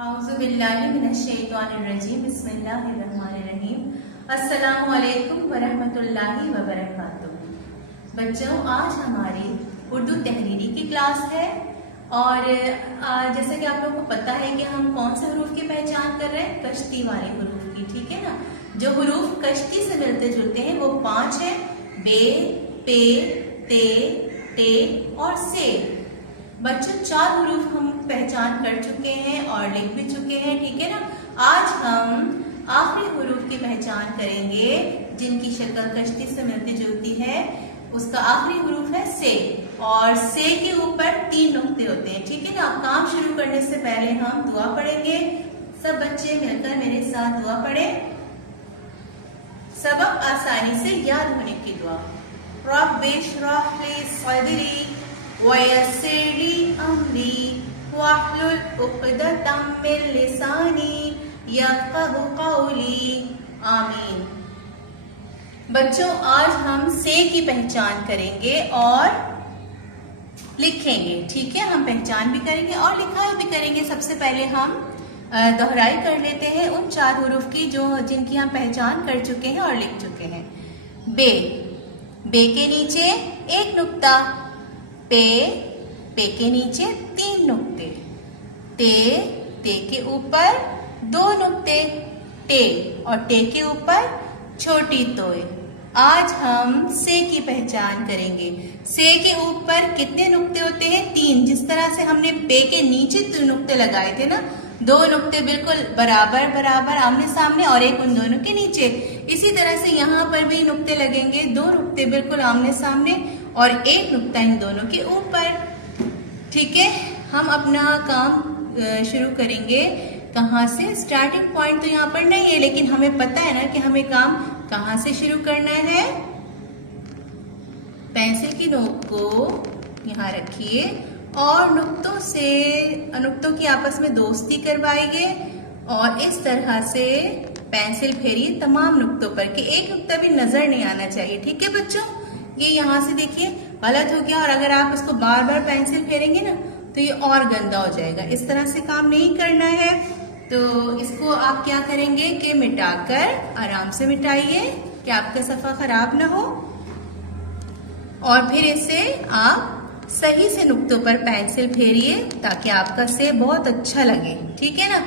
औज़ुबिल्लाहिमिनश्शैतानिर्रजीम बिस्मिल्लाहिर्रहमानिर्रहीम अस्सलामु अलैकुम वरहमतुल्लाहि वबरकातुहू। बच्चों, आज हमारी उर्दू तहरीरी की क्लास है और जैसा कि आप लोगों को पता है कि हम कौन से हरूफ की पहचान कर रहे हैं, कश्ती वाले हरूफ की। ठीक है ना। जो हरूफ कश्ती से मिलते जुलते हैं वो 5 है, बे, पे, ते, टे और से। बच्चों, 4 हरूफ हम पहचान कर चुके हैं और लिख भी चुके हैं। ठीक है ना। आज हम आखिरी हरूफ की पहचान करेंगे जिनकी शक्ल कश्ती से मिलती जुलती है। उसका आखिरी हरूफ है से और से के ऊपर 3 नुक्ते होते हैं। ठीक है ना। काम शुरू करने से पहले हम दुआ पढ़ेंगे। सब बच्चे मिलकर मेरे साथ दुआ पढ़ें। सबक आसानी से याद होने की दुआ। रब्बि इश्रह ली सदरी वयस्सिर ली अमरी वहलुल उक़दतम मिन लिसानी यफ़क़हू क़ौली आमीन। बच्चों, आज हम से की पहचान करेंगे और लिखेंगे। ठीक है। हम पहचान भी करेंगे और लिखाई भी करेंगे। सबसे पहले हम दोहराई कर लेते हैं उन 4 हरूफ की जिनकी हम पहचान कर चुके हैं और लिख चुके हैं। बे, बे के नीचे 1 नुक्ता, पे, पे के नीचे 3 नुक्ते, ते, ते के ऊपर 2 नुक्ते, टे और टे के ऊपर छोटी तोय। आज हम से की पहचान करेंगे। से के ऊपर कितने नुक्ते होते हैं? 3। जिस तरह से हमने पे के नीचे 3 नुक्ते लगाए थे ना, 2 नुक्ते बिल्कुल बराबर बराबर आमने सामने और एक उन दोनों के नीचे। इसी तरह से यहाँ पर भी नुक्ते लगेंगे, 2 नुक्ते बिल्कुल आमने सामने और 1 नुक्ता इन दोनों के ऊपर। ठीक है। हम अपना काम शुरू करेंगे। कहाँ से? स्टार्टिंग पॉइंट तो यहाँ पर नहीं है, लेकिन हमें पता है ना कि हमें काम कहाँ से शुरू करना है। पेंसिल की नोक को यहाँ रखिए और नुक्तों की आपस में दोस्ती करवाइए और इस तरह से पेंसिल फेरिए तमाम नुक्तों पर कि एक नुक्ता भी नजर नहीं आना चाहिए। ठीक है बच्चों। ये यहाँ से देखिए गलत हो गया और अगर आप इसको बार बार पेंसिल फेरेंगे ना तो ये और गंदा हो जाएगा। इस तरह से काम नहीं करना है। तो इसको आप क्या करेंगे कि मिटाकर आराम से मिटाइए कि आपका सफा खराब ना हो और फिर इसे आप सही से नुक्तों पर पेंसिल फेरिए ताकि आपका से बहुत अच्छा लगे। ठीक है ना।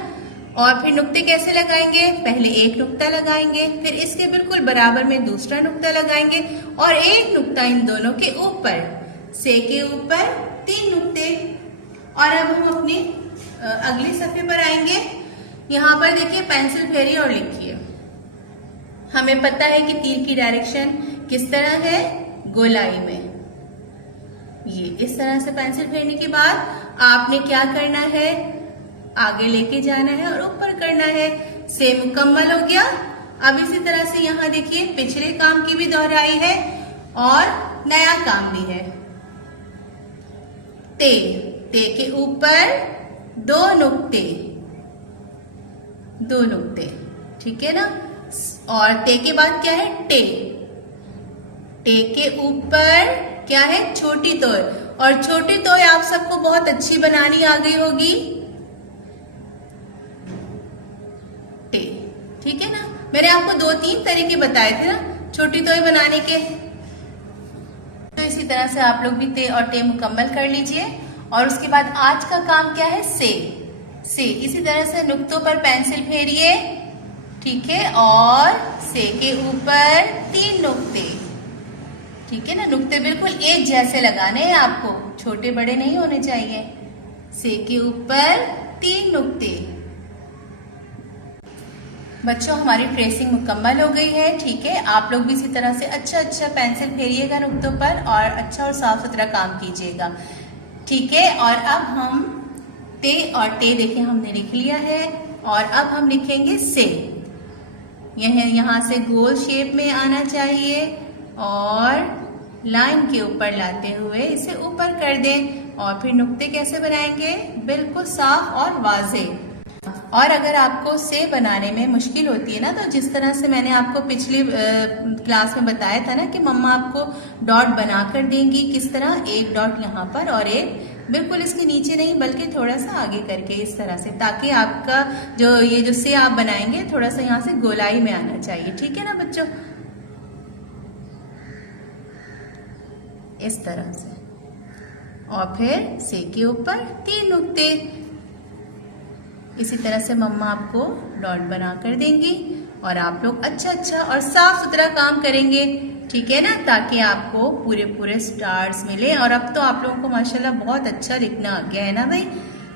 और फिर नुक्ते कैसे लगाएंगे? पहले 1 नुक्ता लगाएंगे, फिर इसके बिल्कुल बराबर में दूसरा नुक्ता लगाएंगे और 1 नुक्ता इन दोनों के ऊपर, से के ऊपर 3 नुक्ते। और अब हम अपने अगले सफ़े पर आएंगे। यहाँ पर देखिए पेंसिल फेरिए और लिखिए। हमें पता है कि तीर की डायरेक्शन किस तरह है, गोलाई में। ये इस तरह से पेंसिल फेरने के बाद आपने क्या करना है, आगे लेके जाना है और ऊपर करना है। से मुकम्मल हो गया। अब इसी तरह से यहाँ देखिए पिछले काम की भी दोहराई है और नया काम भी है। ते, ते के ऊपर 2 नुक्ते, 2 नुक्ते। ठीक है ना। और ते के बाद क्या है? टे, टे के ऊपर क्या है? छोटी तोय। और छोटी तोय आप सबको बहुत अच्छी बनानी आ गई होगी, टे। ठीक है ना। मैंने आपको 2-3 तरीके बताए थे ना छोटी तोय बनाने के। तो इसी तरह से आप लोग भी ते और टे मुकम्मल कर लीजिए। और उसके बाद आज का काम क्या है? से इसी तरह से नुक्तों पर पेंसिल फेरिए। ठीक है। और से के ऊपर 3 नुक्ते। ठीक है ना। नुक्ते बिल्कुल एक जैसे लगाने हैं आपको, छोटे बड़े नहीं होने चाहिए। से के ऊपर 3 नुक्ते। बच्चों, हमारी ट्रेसिंग मुकम्मल हो गई है। ठीक है। आप लोग भी इसी तरह से अच्छा पेंसिल फेरिएगा नुक्तों पर और अच्छा और साफ सुथरा काम कीजिएगा। ठीक है। और अब हम ते और टे देखिए हमने लिख लिया है और अब हम लिखेंगे से। यहाँ से गोल शेप में आना चाहिए और लाइन के ऊपर लाते हुए इसे ऊपर कर दें। और फिर नुक्ते कैसे बनाएंगे? बिल्कुल साफ और वाज़ेह। और अगर आपको से बनाने में मुश्किल होती है ना, तो जिस तरह से मैंने आपको पिछली क्लास में बताया था ना कि मम्मा आपको डॉट बना कर देंगी, किस तरह, एक डॉट यहाँ पर और एक बिल्कुल इसके नीचे नहीं बल्कि थोड़ा सा आगे करके इस तरह से, ताकि आपका जो ये जो से आप बनाएंगे थोड़ा सा यहाँ से गोलाई में आना चाहिए। ठीक है ना बच्चों, इस तरह से। और फिर से के ऊपर 3 नुक्ते। इसी तरह से मम्मा आपको डॉट बना कर देंगी और आप लोग अच्छा और साफ सुथरा काम करेंगे। ठीक है ना, ताकि आपको पूरे स्टार्स मिले। और अब तो आप लोगों को माशाल्लाह बहुत अच्छा लिखना आ गया है ना भाई,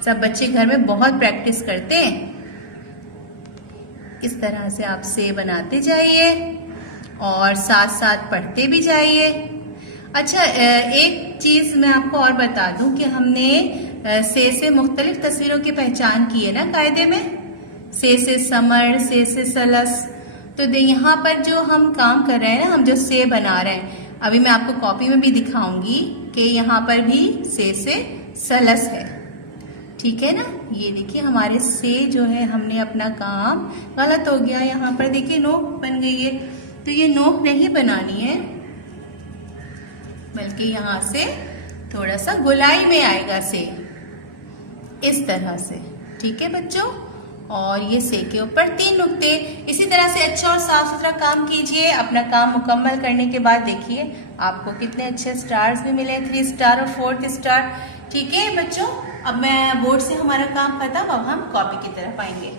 सब बच्चे घर में बहुत प्रैक्टिस करते हैं। इस तरह से आप से बनाते जाइए और साथ साथ पढ़ते भी जाइए। अच्छा, एक चीज मैं आपको और बता दूं कि हमने से मुख्तलिफ तस्वीरों की पहचान की है ना कायदे में, से समर, से सलस। तो यहाँ पर जो हम काम कर रहे हैं ना, हम जो से बना रहे हैं, अभी मैं आपको कॉपी में भी दिखाऊंगी कि यहाँ पर भी से सलस है। ठीक है ना, ये देखिए हमारे से जो है हमने अपना काम गलत हो गया, यहाँ पर देखिए नोक बन गई है। तो ये नोक नहीं बनानी है बल्कि यहाँ से थोड़ा सा गोलाई में आएगा से, इस तरह से। ठीक है बच्चों, और ये से के ऊपर 3 नुक्ते। इसी तरह से अच्छा और साफ सुथरा काम कीजिए। अपना काम मुकम्मल करने के बाद देखिए आपको कितने अच्छे स्टार्स भी मिले, 3 स्टार और 4th स्टार। ठीक है बच्चों, अब मैं बोर्ड से हमारा काम खत्म, अब हम कॉपी की तरफ आएंगे।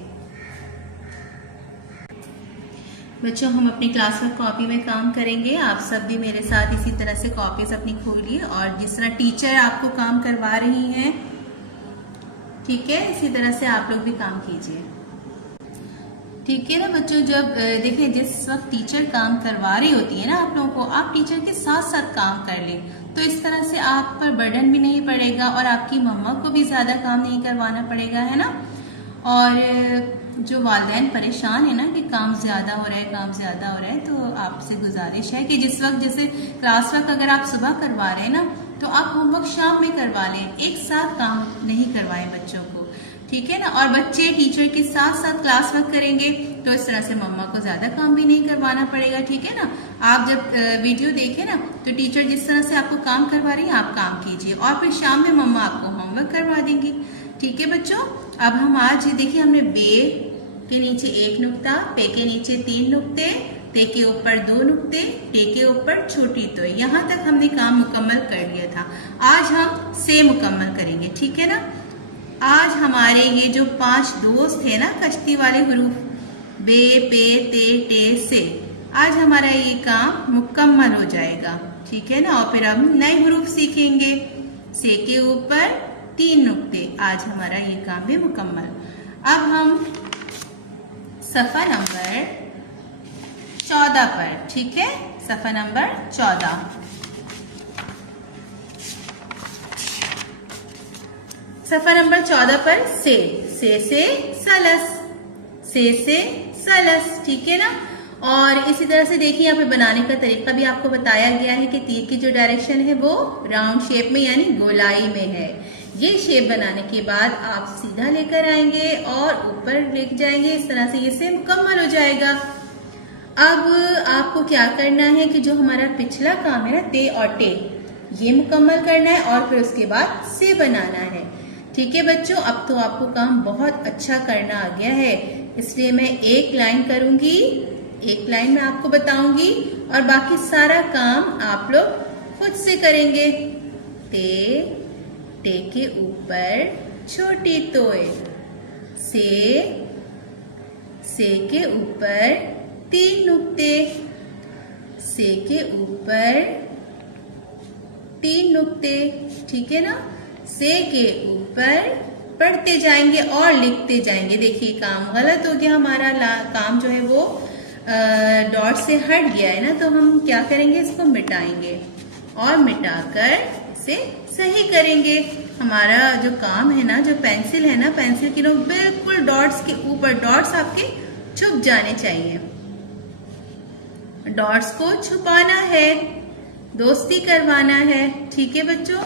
बच्चों, हम अपनी क्लास में कॉपी में काम करेंगे। आप सब भी मेरे साथ इसी तरह से कॉपीज अपनी खोलिए और जिस तरह टीचर आपको काम करवा रही हैं, ठीक है, इसी तरह से आप लोग भी काम कीजिए। ठीक है ना बच्चों, जब देखिए जिस वक्त टीचर काम करवा रही होती है ना आप लोगों को, आप टीचर के साथ साथ काम कर लें, तो इस तरह से आप पर बर्डन भी नहीं पड़ेगा और आपकी मम्मा को भी ज्यादा काम नहीं करवाना पड़ेगा, है ना। और जो वालिदैन परेशान है ना कि काम ज्यादा हो रहा है, तो आपसे गुजारिश है कि जिस वक्त जैसे क्लास वर्क अगर आप सुबह करवा रहे हैं ना, तो आप होमवर्क शाम में करवा लें, एक साथ काम नहीं करवाएं बच्चों को। ठीक है ना, और बच्चे टीचर के साथ साथ क्लास वर्क करेंगे तो इस तरह से मम्मा को ज्यादा काम भी नहीं करवाना पड़ेगा। ठीक है ना, आप जब वीडियो देखें ना तो टीचर जिस तरह से आपको काम करवा रही है आप काम कीजिए और फिर शाम में मम्मा आपको होमवर्क करवा देंगी। ठीक है बच्चों, अब हम आज देखिए हमने बे के नीचे 1 नुक्ता, पे के नीचे 3 नुक्ते, ते के ऊपर 2 नुक्ते, टे के ऊपर छोटी तो, यहाँ तक हमने काम मुकम्मल कर लिया था। आज हम से मुकम्मल करेंगे। ठीक है ना, आज हमारे ये जो 5 दोस्त है ना कश्ती वाले हरूफ, बे, पे, ते, टे, से, आज हमारा ये काम मुकम्मल हो जाएगा। ठीक है ना, और फिर हम नए हरूफ सीखेंगे। से के ऊपर 3 नुक्ते, आज हमारा ये काम भी मुकम्मल। अब हम सफ़ा नंबर 14 पर, ठीक है, सफ़ा नंबर 14, सफ़ा नंबर 14 पर से सलस, से सलस। ठीक है ना, और इसी तरह से देखिए यहाँ पे बनाने का तरीका भी आपको बताया गया है कि तीर की जो डायरेक्शन है वो राउंड शेप में यानी गोलाई में है। ये शेप बनाने के बाद आप सीधा लेकर आएंगे और ऊपर लेके जाएंगे, इस तरह से ये से मुकम्मल हो जाएगा। अब आपको क्या करना है कि जो हमारा पिछला काम है ना ते और टे, ये मुकम्मल करना है और फिर उसके बाद से बनाना है। ठीक है बच्चों, अब तो आपको काम बहुत अच्छा करना आ गया है, इसलिए मैं एक लाइन करूंगी, एक लाइन में आपको बताऊंगी और बाकी सारा काम आप लोग खुद से करेंगे। टे के ऊपर छोटी तोय, से के ऊपर 3 नुक्ते, से के ऊपर 3 नुक्ते। ठीक है ना, से के ऊपर पढ़ते जाएंगे और लिखते जाएंगे। देखिए काम गलत हो गया हमारा, काम जो है वो डॉट से हट गया है ना, तो हम क्या करेंगे, इसको मिटाएंगे और मिटाकर इसे सही करेंगे। हमारा जो काम है ना, जो पेंसिल है ना, पेंसिल की नोक बिल्कुल डॉट्स के ऊपर, डॉट्स आपके छुप जाने चाहिए, डॉट्स को छुपाना है, दोस्ती करवाना है। ठीक है बच्चों,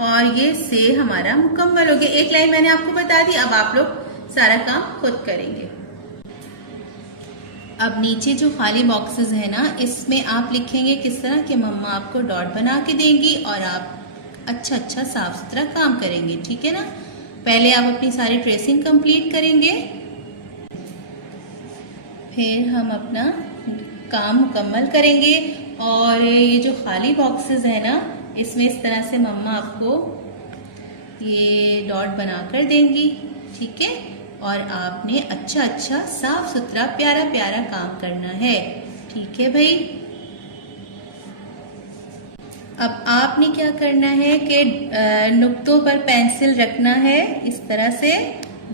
और ये से हमारा मुकम्मल हो गया। एक लाइन मैंने आपको बता दी, अब आप लोग सारा काम खुद करेंगे। अब नीचे जो खाली बॉक्सेस है ना, इसमें आप लिखेंगे किस तरह कि मम्मा आपको डॉट बना के देंगी और आप अच्छा साफ सुथरा काम करेंगे, ठीक है ना। पहले आप अपनी सारी ट्रेसिंग कंप्लीट करेंगे, फिर हम अपना काम मुकम्मल करेंगे। और ये जो खाली बॉक्सेस है ना, इसमें इस तरह से मम्मा आपको ये डॉट बनाकर देंगी, ठीक है। और आपने अच्छा साफ सुथरा प्यारा काम करना है, ठीक है भाई। अब आपने क्या करना है कि नुक्तों पर पेंसिल रखना है, इस तरह से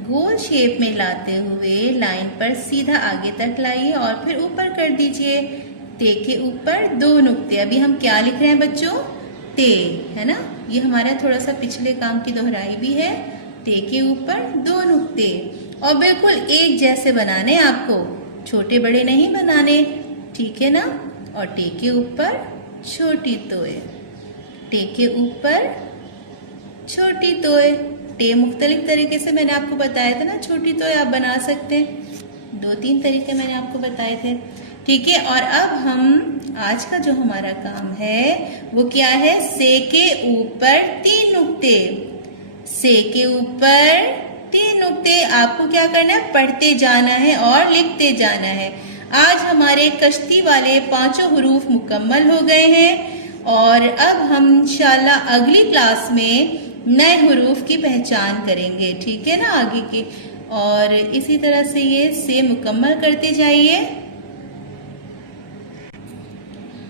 गोल शेप में लाते हुए लाइन पर सीधा आगे तक लाइए और फिर ऊपर कर दीजिए। ते के ऊपर 2 नुक्ते। अभी हम क्या लिख रहे हैं बच्चों? ते, है ना। ये हमारा थोड़ा सा पिछले काम की दोहराई भी है। ते के ऊपर 2 नुक्ते और बिल्कुल एक जैसे बनाने, आपको छोटे बड़े नहीं बनाने, ठीक है ना। और टे के ऊपर छोटी तोय, टे के ऊपर छोटी तोय। टे मुख्तलिफ तरीके से मैंने आपको बताया था ना, छोटी तोय आप बना सकते हैं। 2-3 तरीके मैंने आपको बताए थे, ठीक है। और अब हम आज का जो हमारा काम है वो क्या है? से के ऊपर 3 नुक्ते। से के ऊपर 3 नुक्ते। आपको क्या करना है? पढ़ते जाना है और लिखते जाना है। आज हमारे कश्ती वाले 5 हुरूफ मुकम्मल हो गए हैं और अब हम इंशाल्लाह अगली क्लास में नए हुरूफ की पहचान करेंगे, ठीक है ना, आगे की। और इसी तरह से ये से मुकम्मल करते जाइए,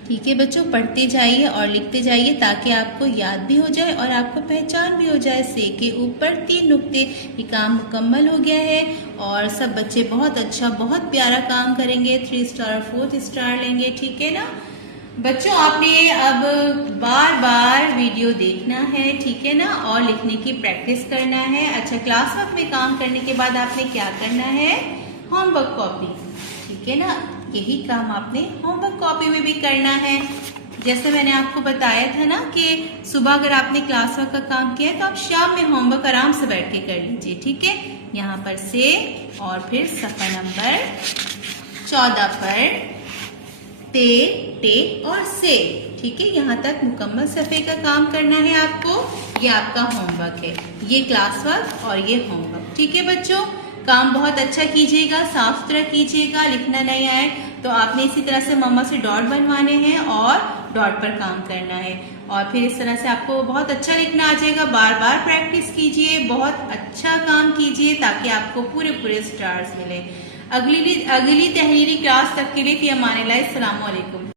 ठीक है बच्चों। पढ़ते जाइए और लिखते जाइए ताकि आपको याद भी हो जाए और आपको पहचान भी हो जाए। से के ऊपर 3 नुक्ते। ये काम मुकम्मल हो गया है और सब बच्चे बहुत अच्छा बहुत प्यारा काम करेंगे, 3 स्टार और 4th स्टार लेंगे, ठीक है ना बच्चों। आपने अब बार वीडियो देखना है, ठीक है ना, और लिखने की प्रैक्टिस करना है। अच्छा, क्लास वर्क में काम करने के बाद आपने क्या करना है? होमवर्क कॉपी, ठीक है ना। यही काम आपने होमवर्क कॉपी में भी करना है। जैसे मैंने आपको बताया था ना कि सुबह अगर आपने क्लास वर्क का काम किया है तो आप शाम में होमवर्क आराम से बैठ के कर लीजिए, ठीक है। यहाँ पर से और फिर सफा नंबर 14 पर ते, टे और से, ठीक है। यहाँ तक मुकम्मल सफे का काम करना है आपको। ये आपका होमवर्क है, ये क्लास वर्क और ये होमवर्क, ठीक है बच्चों। काम बहुत अच्छा कीजिएगा, साफ सुथरा कीजिएगा। लिखना नहीं आए तो आपने इसी तरह से मम्मा से डॉट बनवाने हैं और डॉट पर काम करना है और फिर इस तरह से आपको बहुत अच्छा लिखना आ जाएगा। बार प्रैक्टिस कीजिए, बहुत अच्छा काम कीजिए ताकि आपको पूरे स्टार्स मिले। अगली तहरीरी क्लास तक के लिए फी अमानिल्लाह, अस्सलाम वालेकुम।